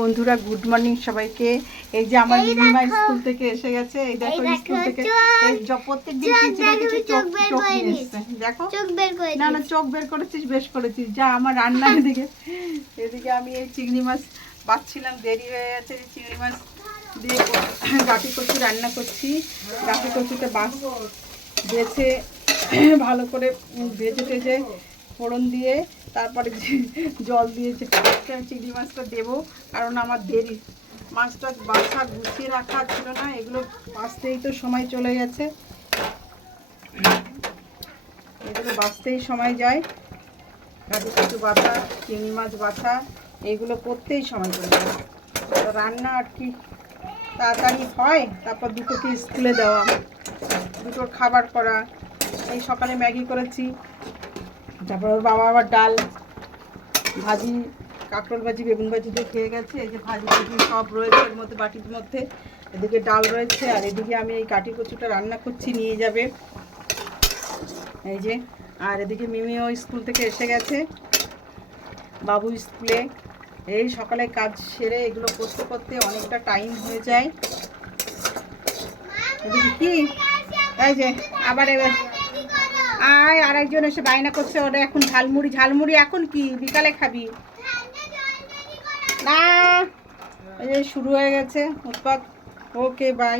বন্ধুরা good morning সবাইকে। এই যে আমার মিনিমা স্কুল থেকে এসে গেছে। এই দেখো স্কুল থেকে এই প্রত্যেকদিন কিছু না কিছু চোখ নিয়ে এসছে। দেখো না না চোখ বের করেছিস, বেশ করেছিস। যা আমার রান্না এদিকে আমি এই চিংড়ি মাছ বাছছিলাম, দেরি হয়ে গেছে। চিংড়ি মাছ দিয়ে গাঠি কচু রান্না করছি। গাঠি কচুটা বেছে ভালো করে ভেজে টেজে ফোড়ন দিয়ে তারপরে জল দিয়ে চিংড়ি মাছটা দেবো, কারণ আমার দেরি। মাছটা বাছা গুছিয়ে রাখা ছিল না, এগুলো বাছতেই তো সময় চলে গেছে। এগুলো বাছতেই সময় যায়, গাঠি কচু বাছা, চিংড়ি মাছ বাছা, এগুলো করতেই সময় চলে যায়। রান্না আর কি তাড়াতাড়ি হয়, তারপর দুটোকে স্কুলে দেওয়া, দুটোর খাবার করা। এই সকালে ম্যাগি করেছি, তারপর ওর বাবা আবার ডাল ভাজি, কাঁকরোল ভাজি, বেগুন ভাজি দিয়ে খেয়ে গেছে। এই যে ভাজি ভাজি সব রয়েছে এর মধ্যে, বাটির মধ্যে। এদিকে ডাল রয়েছে, আর এদিকে আমি এই কাঠি কচুটা রান্না করছি, নিয়ে যাবে এই যে। আর এদিকে মিমিও স্কুল থেকে এসে গেছে, বাবু স্কুলে। এই সকালে কাজ সেরে এগুলো করতে করতে অনেকটা টাইম হয়ে যায়। এদিকে কি এই যে আবার এবার আয়, আরেকজন এসে বায়না করছে, ওটা এখন ঝালমুড়ি। ঝালমুড়ি এখন কি বিকালে খাবি না? এই যে শুরু হয়ে গেছে উৎপাত। Okay bye.